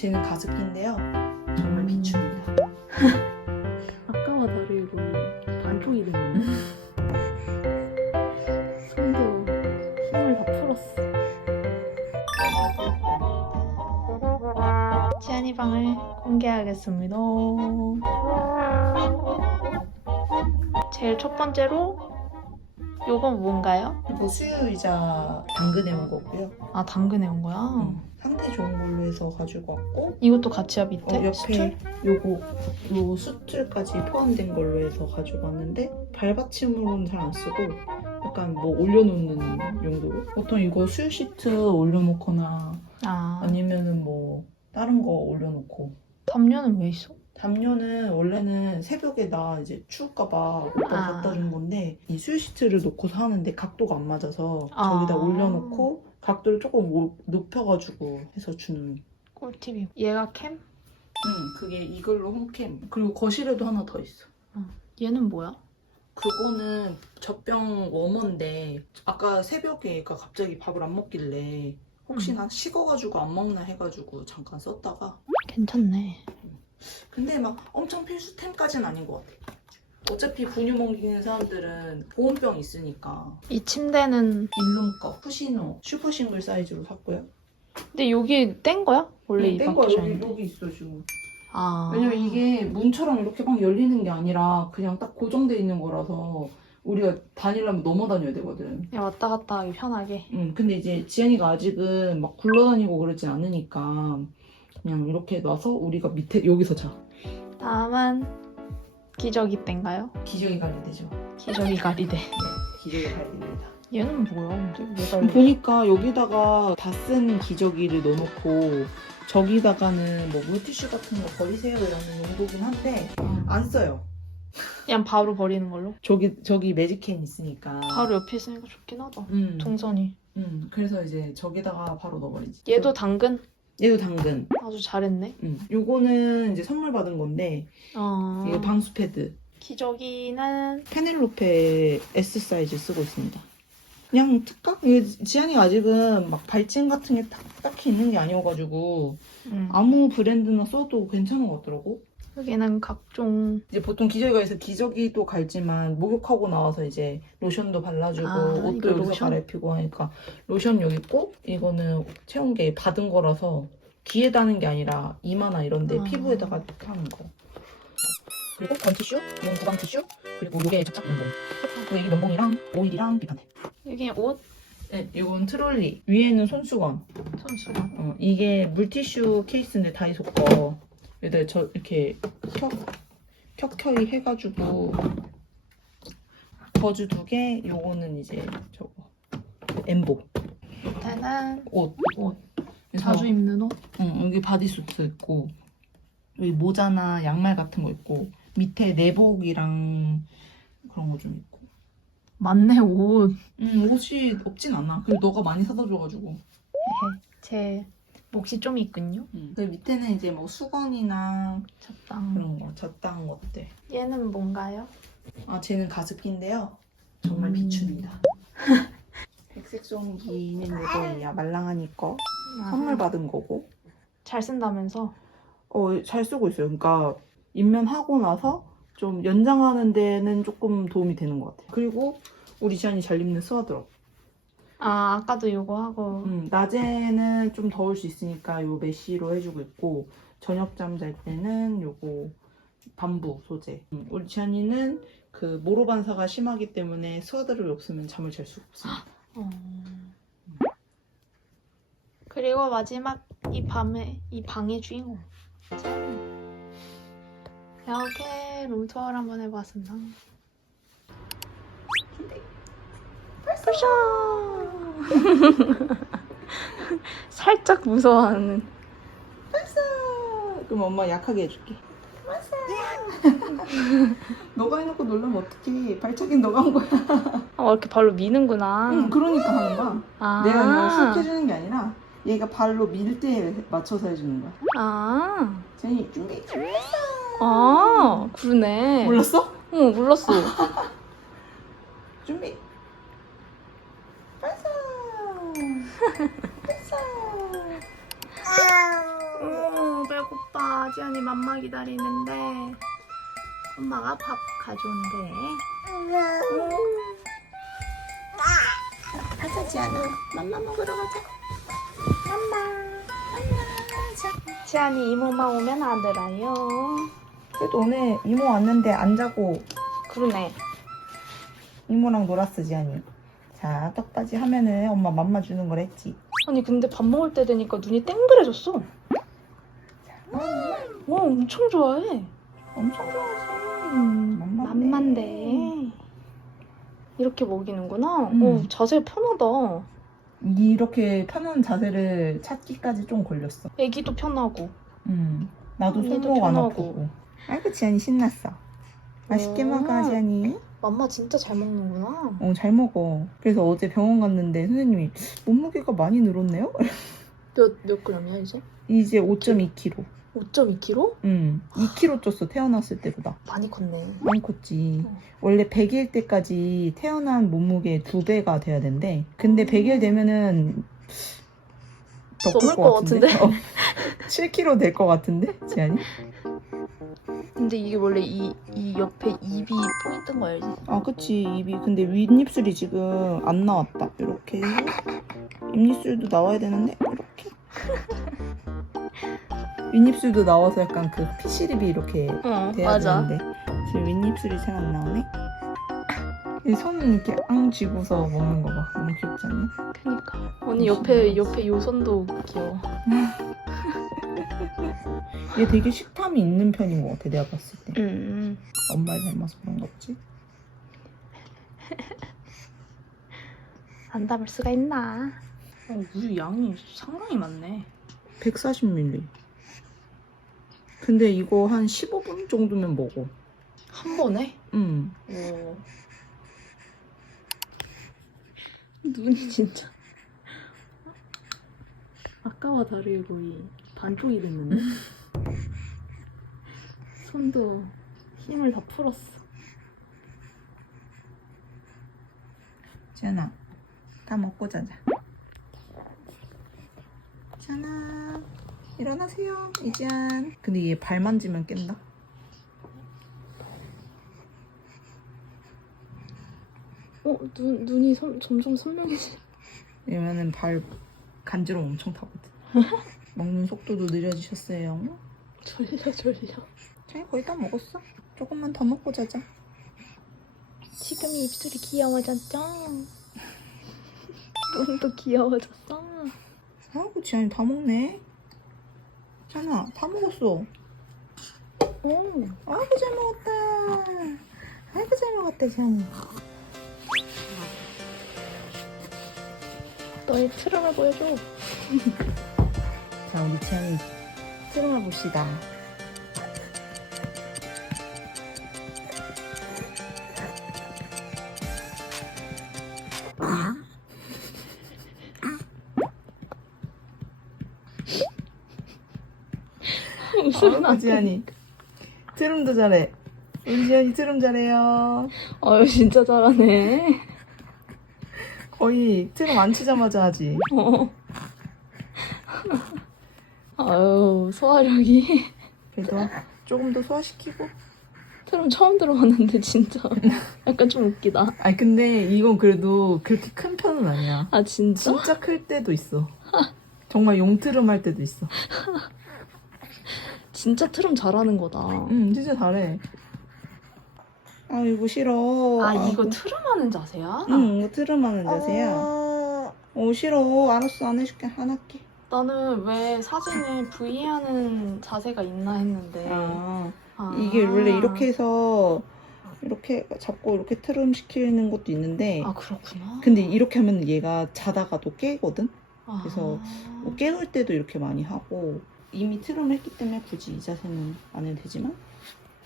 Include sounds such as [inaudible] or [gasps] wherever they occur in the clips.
쟤는 가습기인데요. 정말 비춥니다. 아까와 다르게 반쪽이 됐네. 손도 힘을 다 풀었어. 지안이 방을 공개하겠습니다. 제일 첫 번째로 요건 뭔가요? 이거 수유의자 당근에 온 거고요. 아 당근에 온 거야? 음, 상태 좋은 걸로 해서 가지고 왔고 이것도 같이야 밑에? 어, 옆에 스툴? 요거 요 수틀까지 포함된 걸로 해서 가지고 왔는데 발받침으로는 잘 안 쓰고 약간 뭐 올려놓는 용도로 보통 이거 수유 시트 올려놓거나 아 아니면은 뭐 다른 거 올려놓고 담요는 왜 있어? 담요는 원래는 새벽에 나 이제 추울까봐 오빠 아. 갖다 준 건데 이 수유 시트를 놓고서 하는데 각도가 안 맞아서 아. 저기다 올려놓고 각도를 조금 오- 높여가지고 해서 주는 꿀팁이 얘가 캠? 응 그게 이걸로 홈캠. 그리고 거실에도 하나 더 있어. 얘는 뭐야? 그거는 젖병 워머인데 아까 새벽에 얘가 갑자기 밥을 안 먹길래 혹시나 식어가지고 안 먹나 해가지고 잠깐 썼다가 괜찮네. 근데 막 엄청 필수템까지는 아닌 것 같아 어차피 분유 먹이는 사람들은 보온병 있으니까. 이 침대는 일룸거. 푸시노 슈퍼 싱글 사이즈로 샀고요. 근데 여기 뗀 거야? 원래 이 뗀 거야. 여기, 여기 있어 지금. 아. 왜냐면 이게 문처럼 이렇게 막 열리는 게 아니라 그냥 딱 고정돼 있는 거라서 우리가 다니려면 넘어 다녀야 되거든. 그냥 왔다 갔다 하기 편하게. 응, 근데 이제 지연이가 아직은 막 굴러다니고 그러진 않으니까 그냥 이렇게 놔서 우리가 밑에 여기서 자. 다음은 기저귀 땐가요? 기저귀 관리되죠. 기저귀 가리대 기저귀 관리됩니다. 얘는 뭐야? 근데 왜? 보니까 여기다가 다 쓴 기저귀를 넣어놓고 저기다가는 뭐 물티슈 같은 거 버리세요 이러는 용도긴 한데 안 써요. 그냥 바로 버리는 걸로? 저기 저기 매직캔 있으니까. 바로 옆에 있으니까 좋긴 하다 음, 동선이 음, 그래서 이제 저기다가 바로 넣어버리지. 얘도 당근? 얘도 당근. 아주 잘했네 음. 요거는 이제 선물 받은 건데 아 이거 방수 패드. 기저귀는 페넬로페 S 사이즈 쓰고 있습니다. 그냥 특가? 이게 지안이가 아직은 막 발진 같은 게 딱, 딱히 있는 게 아니어가지고 음. 아무 브랜드나 써도 괜찮은 것 같더라고. 여기는 각종 이제 보통 기저귀가 있어 기저귀도 갈지만 목욕하고 나와서 이제 로션도 발라주고 아, 옷도 여기서 로션? 갈아입히고 하니까 로션 여기 있고 이거는 채운 게 받은 거라서 귀에 다는 게 아니라 이마나 이런 데 아. 피부에다가 하는 거. 그리고 건티슈, 이건 구강 티슈, 그리고 요게 접착 면봉. 그리고 이 면봉이랑 오일이랑 비판해. 여기 옷 네, 이건 트롤리. 위에는 손수건. 손수건 어, 이게 물티슈 케이스인데 다이소 거. 여기다 저 이렇게 켜, 켜켜이 해가지고 버즈 두 개. 요거는 이제 저거 엠보 밑에는 옷. 옷. 그래서, 자주 입는 옷 응, 여기 바디수트 있고 여기 모자나 양말 같은 거 있고 밑에 내복이랑 그런 거 좀 있고. 맞네 옷 응, 옷이 없진 않아. 그리고 너가 많이 사다 줘가지고. 제 몫이 좀 있군요 응. 그 밑에는 이제 뭐 수건이나 적당 그런 거, 젖당 것들. 얘는 뭔가요? 아, 쟤는 가습기인데요. 정말 음. 비춥니다. [laughs] 백색 송기는 이거야. 말랑하니 거. 아, 선물 받은 거고. 잘 쓴다면서 어, 잘 쓰고 있어요. 그러니까 입면하고 나서 좀 연장하는 데는 조금 도움이 되는 것 같아요. 그리고 우리 지안이 잘 입는 스와드럽. 아 아까도 이거 하고 음, 낮에는 좀 더울 수 있으니까 요 메쉬로 해주고 있고 저녁 잠 잘 때는 요거 밤부 소재. 음, 우리 지안이는 그 모로 반사가 심하기 때문에 스와드를 없으면 잠을 잘 수가 없습니다. [gasps] 어. 그리고 마지막 이 밤에 이 방의 주인공 짠. 이렇게 룸투어를 한번 해봤습니다. 벌써 살짝 무서워하는 그럼 엄마 약하게 해줄게. 너가 해놓고 놀라면 어떡해. 발차기는 너가 한 거야. 아, 왜 이렇게 발로 미는구나. 응, 그러니까 하는 거야. 아. 내가 이걸 슉 해주는 게 아니라 얘가 발로 밀 때 맞춰서 해주는 거야. 아. 제니 준비. 아, 그러네. 몰랐어? 어, 몰랐어. [laughs] 준비. 발사. 발사. 배고파. 지안이 맘마 기다리는데 엄마가 밥 가져온대. 가자 지안아. 맘마 먹으러 가자. 맘마. 지안이 이모만 오면 안 들어요. 그래도 오늘 이모 왔는데 안 자고 그러네. 이모랑 놀았어 지안이. 자 떡바지 하면은 엄마 맘마 주는 걸 했지. 아니 근데 밥 먹을 때 되니까 눈이 땡그레졌어. 와 엄청 좋아해. 엄청 좋아하지. 맘마. 맘만데. 이렇게 먹이는구나. 음. 오 자세 편하다. 이렇게 편한 자세를 찾기까지 좀 걸렸어. 애기도 편하고. 음. 나도 손목 안 편하고. 아프고. 아이고 지안이 신났어. 맛있게 음. 먹어 지안이. 맘마 진짜 잘 먹는구나. 어 잘 먹어. 그래서 어제 병원 갔는데 선생님이 몸무게가 많이 늘었네요. [laughs] 몇, 몇 그램이야 이제? 이제 5.2kg. 5.2kg? 음. 2kg 쪘어 태어났을 때보다. 많이 컸네. 많이 컸지. 어. 원래 100일 때까지 태어난 몸무게 두 배가 돼야 된대. 근데 음. 100일 되면은 더 넘을 클것것 같은데? [laughs] 어. 7kg 될 것 같은데? 지안이? 근데 이게 원래 이, 이 옆에 입이 포인트인 거 알지? 아 그치. 입이. 근데 윗입술이 지금 안 나왔다. 이렇게. 입입술도 나와야 되는데 이렇게. [laughs] 윗입술도 나와서 약간 그 피시립이 이렇게 어 돼야 되는데. 지금 윗입술이 잘 안 나오네. 이 손은 이렇게 앙 쥐고서 먹는 거 봐. 너무 귀엽지 않나? 그니까. 언니 옆에 옆에 요선도 귀여워. [laughs] 얘 되게 식탐이 있는 편인 것 같아 내가 봤을 때 음. 엄마를 닮아서 그런 거지 안 담을 수가 있나? 어, 우유 양이 상당히 많네. 140ml 근데 이거 한 15분 정도면 먹어 한 번에? 응 오. 눈이 진짜. 아까와 다르게 거의 반쪽이 됐는데. [laughs] 손도 힘을 다 풀었어. 지연아, 다 먹고 자자. 지연아, 일어나세요, 이지안. 근데 얘 발 만지면 깬다? 어, 눈, 눈이 선- 점점 선명해지. 얘는 발 간지럼 엄청 타거든. [laughs] 먹는 속도도 느려지셨어요. 졸려, 졸려. 자기 거의 다 먹었어. 조금만 더 먹고 자자. 지금이 입술이 귀여워졌죠? [laughs] 눈도 귀여워졌어. 아이고, 지안이 다 먹네. 지안아, 다 먹었어. 오. 아이고, 잘 먹었다. 아이고, 잘 먹었다, 지안이. 너의 트름을 보여줘. [laughs] 자, 우리 지안이 트름을 봅시다. 웃으면 아이고, 지안이. 트름도 잘해. 우리 지안이 트름 잘해요. 아유 진짜 잘하네. 거의 트름 안 치자마자 하지. 어. 아유 소화력이 그래도 조금 더 소화시키고. 트름 처음 들어봤는데 진짜 약간 좀 웃기다. 아니, 근데 이건 그래도 그렇게 큰 편은 아니야. 아 진짜? 진짜 클 때도 있어. 정말 용트름 할 때도 있어. 진짜 트름 잘하는 거다. 응, 진짜 잘해. 아, 이거 싫어. 아 이거 트름하는 자세야? 응, 이거 트름 하는 자세야. 어, 싫어. 알았어, 안 해줄게. 안 할게. 나는 왜 사진에 V하는 자세가 있나 했는데 아, 아. 이게 원래 이렇게 해서 이렇게 잡고 이렇게 트름 시키는 것도 있는데 아 그렇구나. 근데 이렇게 하면 얘가 자다가도 깨거든? 아. 그래서 뭐 깨울 때도 이렇게 많이 하고 이미 트름 했기 때문에 굳이 이 자세는 안 해도 되지만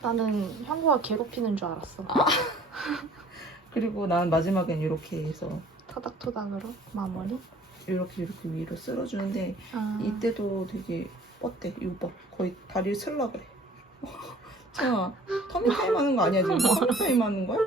나는 형부가 괴롭히는 줄 알았어. [laughs] 그리고 난 마지막엔 이렇게 해서 토닥토닥으로 마무리. 이렇게 이렇게 위로 쓸어주는데 아. 이때도 되게 뻗대 이거 봐 거의 다리를 쓸라 그래 자 터미 타임 하는 거 아니야 지금 터미 타임 하는 거야?